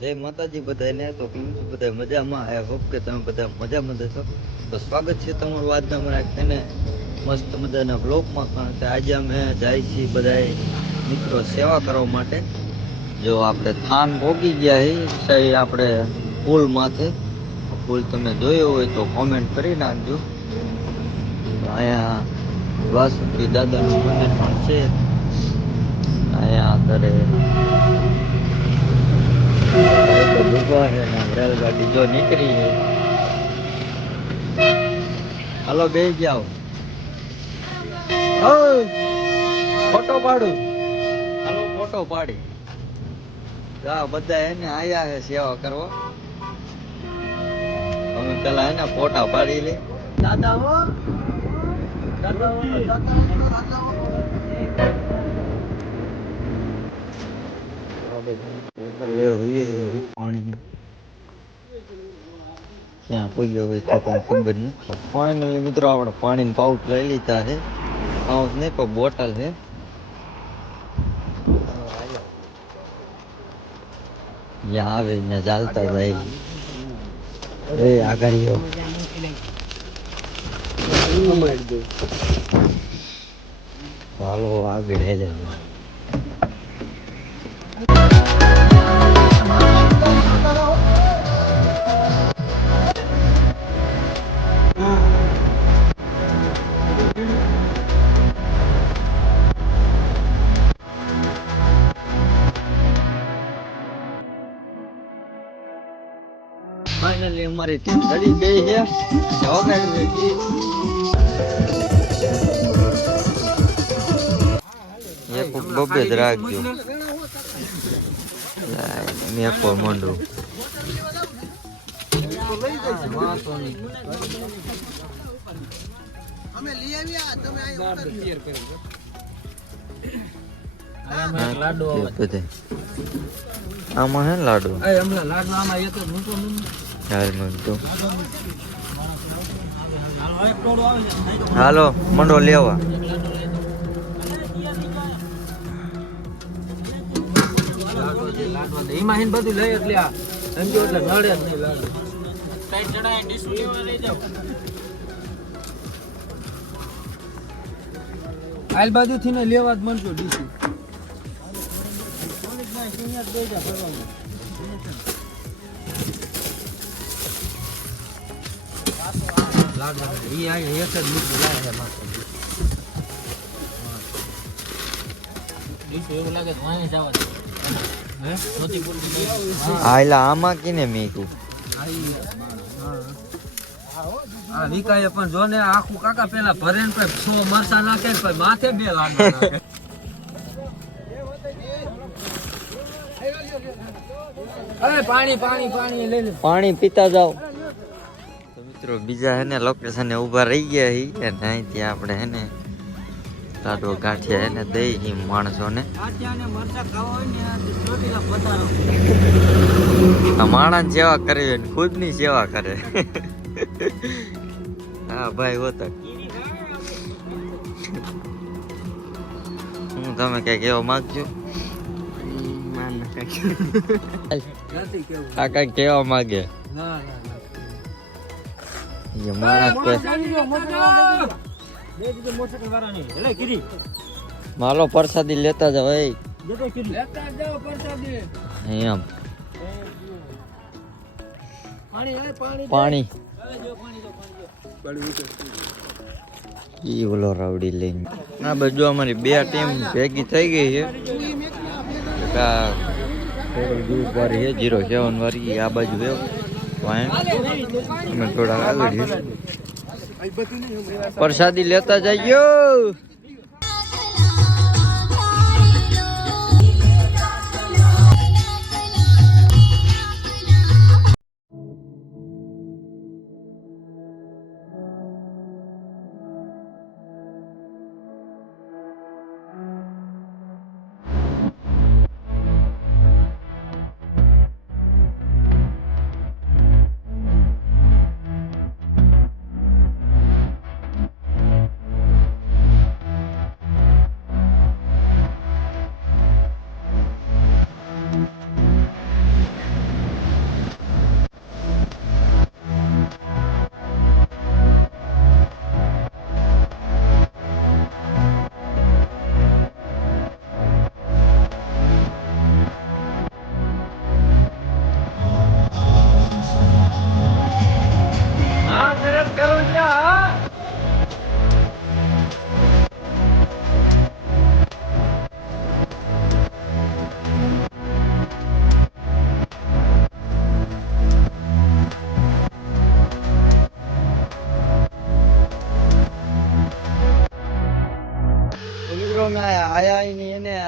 જય માતાજી બધાને, તો કેમ છો બધા? મજામાં? આઈ કે તમે બધા મજામાં છો સ્વાગત છે તમારું આજના છે ને મસ્ત મજાના બ્લોકમાં કારણ કે આજે અમે જાય છીએ બધા મિત્રો સેવા કરવા માટે. જો આપણે થાન ભોગી ગયા છે આપણે પુલ માથે. પુલ તમે જોયો હોય તો કોમેન્ટ કરી નાખજો. અહીંયા વાસુકી દાદાનું મંદિર પણ છે. અહીંયા અત્યારે રેલગાડી જો નીકળી હાલો બે જાઓ. ફોટો પાડું. હાલો ફોટો પાડી. જા બધા એને આયા છે સેવા કરવો. અમે પેલા એને ફોટા પાડી લે. દાદા હો. દાદા હો દાદા હો પાણી ક્યાં પૂગ્યો હોય તો ખબર નહીં ફાઇનલી મિત્રો આપણે પાણીની પાઉચ લઈ લીધા છે. પાઉચ નહીં પણ બોટલ છે જ્યાં આવે ત્યાં ચાલતા જાય એ આગળીઓ ચાલો ફાઇનલી અમારી ટીમ ચડી ગઈ છે. એક બબે જ રાખજો. મેં કોઈ મોંડું. લાડુ બધે. આમાં હે લાડુ? હમણાં લાડુ આમાં હાલો, મંડો લેવા બધું લઈ એટલે આ એટલે લેવા આલ બાજુથી ને લેવા જ મળજો ડીશુ ઈ આ એક જ મૂકી લાવે છે માથે એવું લાગે તો વાંહે જવા દે હે ધોતી આમાં કીને મીકું. આ વિકાએ પણ જો ને આખું કાકા પેલા ભરે ને સો મરસા નાખે ને માથે બે લાગે પાણી પાણી પાણી લઈ લે. પાણી પીતા જાઓ. મિત્રો બીજા હે ને લોકેશને ઊભા રહી ગયા હી અને અહીંથી આપણે હે ને લાડવો ગાંઠિયા હે ને દઈ હી માણસોને. હોય ને આ માણસ સેવા કરે ને ખુદની સેવા કરે. હા ભાઈ હોતા હું તમે કઈ કહેવા માગજો? આ કઈ કહેવા માગે. ના ના. માલો પ્રસાદી લેતા જાવ પાણી આય પાણી પાણી. આય જો પાણી જો પાણી જો ઈ ઓલો રાવડી લઈને. આ બાજુ અમારી બે ટીમ ભેગી થઈ ગઈ છે. જીરો સેવન વાળી આ બાજુ વાંહે. અમે થોડા આગળ પ્રસાદી લેતા જઈયો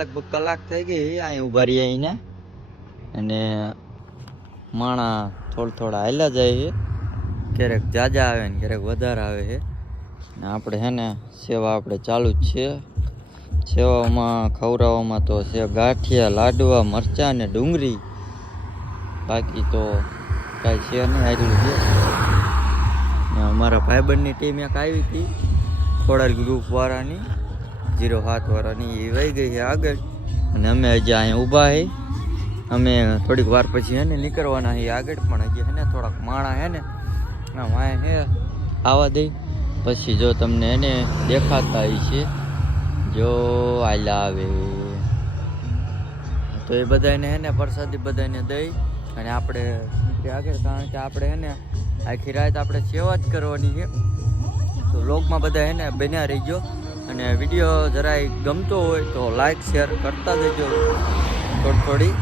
લગભગ કલાક થઈ ગઈ અહીં ઊભા રહ્યા અહીંયા અને માણા થોડા થોડા હાલ્યા જાય છે ક્યારેક જાજા આવે ને ક્યારેક વધારે આવે છે ને આપણે હે ને સેવા આપણે ચાલુ જ છે. સેવામાં ખવડાવવામાં તો છે ગાંઠિયા, લાડવા, મરચાં ને ડુંગળી. બાકી તો કાંઈ છે નહીં આટલું છે. અમારા ભાઈબંધની ટીમ એક આવી હતી, ખોડાલ ગ્રુપ વાળાની. જીરો હાથવાળાની વાળાની એ વહી ગઈ છે આગળ. અને અમે હજી અહીંયા ઊભા છે અમે થોડીક વાર પછી હે ને નીકળવાના છીએ આગળ, પણ હજી હે ને થોડાક માણા હે ને આયા હે. આવા દઈ પછી જો તમને એને દેખાતા છે, જો આલા આવે. તો એ બધાને હે ને પ્રસાદી બધાને દઈ, અને આપણે આગળ, કારણ કે આપણે હે ને આખી રાત આપણે સેવા જ કરવાની છે. તો લોકમાં બધા હે ને બન્યા રહીજો. અને વીડિયો જરાય ગમતો હોય તો લાઈક શેર કરતા જજો. થોડી થોડી.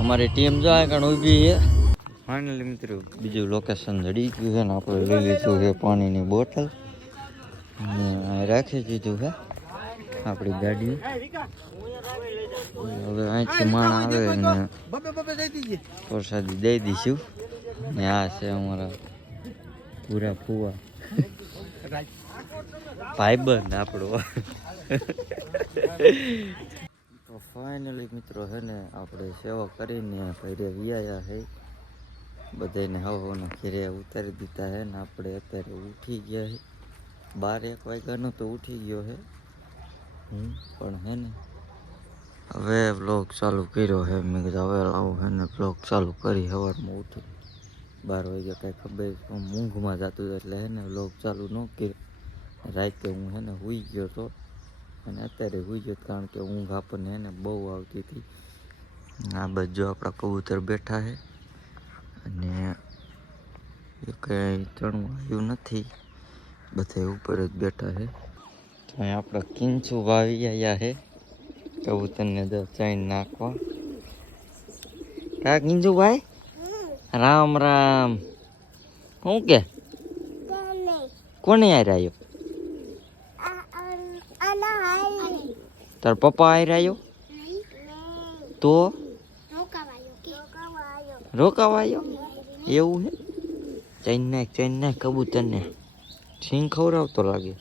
અમારી ટીમ જો આ ઊભી છે. ફાઇનલી મિત્રો, બીજું લોકેશન જડી ગયું છે ને આપણે લઈ લીધું છે પાણીની બોટલ. અને રાખી દીધું છે આપણી ગાડી. હવે અહીંથી માણ આવે ને પ્રસાદી દઈ દઈશું. ને આ છે અમારા પૂરા ફુવા. ભાઈબંધ આપણો. તો ફાઇનલી મિત્રો છે ને આપણે સેવા કરીને ભાઈ વ્યાયા છે બધાને હવાના ઘેરે ઉતારી દીધા છે ને આપણે અત્યારે ઉઠી ગયા છે બાર એક વાગ્યાનો તો ઉઠી ગયો છે હમ, પણ હે ને હવે બ્લોગ ચાલુ કર્યો છે મેં કીધું હવે લાવું હે ને બ્લોગ ચાલુ કરી સવારમાં ઉઠી બાર વાગ્યા કાંઈ ખબર ઊંઘમાં જતું હતું એટલે હે ને લોક ચાલુ ન કર્યો. રાતે હું હે ને સૂઈ ગયો તો. અને અત્યારે સૂઈ ગયો કારણ કે ઊંઘ આપણને હે ને બહુ આવતી હતી. આ બાજુ આપણા કબૂતર બેઠા છે. અને એ કંઈ ચણવું આવ્યું નથી. બધા ઉપર જ બેઠા છે. તો અહીં આપણા કિંચુ વાવી આવ્યા છે. કબૂતરને તો ચાઈન નાખવા. કા કિંચુ ભાઈ રામ રામ. શું કે? કોને યાર આવ્યો તાર પપ્પા આઈ રહ્યો તો? રોકાવા આવ્યો એવું હે? ચેન્નાઈ ચેન્નાઈ કબૂતરને. સિંગ ખવડાવતો લાગે.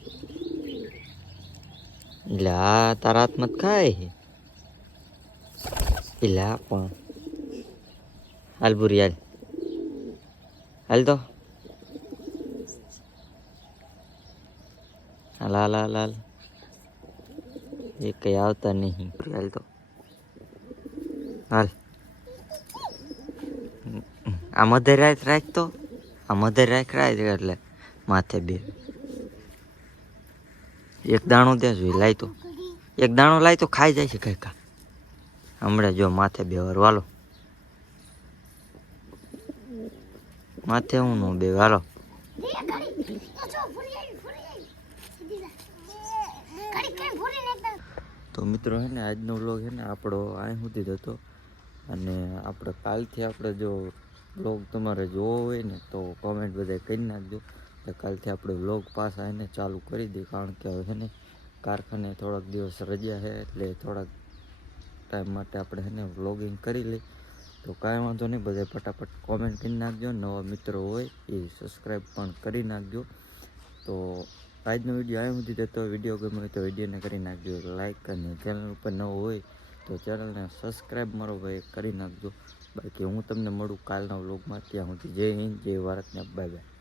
એટલે આ તારા હાથમાં ખાય છે એટલે પણ. હાલ બુરી હાલ. હાલ તો હાલ હાલ હાલ હાલ એ કઈ આવતા નહીં હાલ તો હાલ આ મધર રાખ રાખ તો આ મધર રાખ રાખ એટલે માથે બે એક દાણો ત્યાં જોઈ લાય તો એક દાણો લાય તો ખાઈ જાય છે કઈ કા હમણાં જો માથે બે વાર વાલો માથે હું નો બે વાલો તો મિત્રો હે ને આજનો વ્લોગ છે ને આપણો અહીં સુધી જ હતો અને આપણે કાલથી આપણે જો વ્લોગ તમારે જોવો હોય ને, તો કોમેન્ટ બધા કરી નાખજો. એટલે કાલથી આપણે વ્લોગ પાસ એને ચાલુ કરી દઈએ, કારણ કે હવે ને કારખાને થોડાક દિવસ રજા છે, એટલે થોડાક ટાઈમ માટે આપણે હે ને વ્લોગિંગ કરી લઈ તો કાંઈ વાંધો નહીં બધા ફટાફટ કોમેન્ટ કરી નાખજો. નવા મિત્રો હોય એ સબસ્ક્રાઈબ પણ કરી નાખજો. તો આજનો વીડિયો આવ્યો સુધી તો વીડિયો ગમ્યો તો વિડીયોને કરી નાખજો. લાઇક અને ચેનલ ઉપર નવો હોય તો ચેનલને સબસ્ક્રાઈબ મારો ભાઈ કરી નાખજો. બાકી હું તમને મળું કાલના વ્લોગમાં ત્યાં સુધી જય હિન્દ, જય ભારતને બાય બાય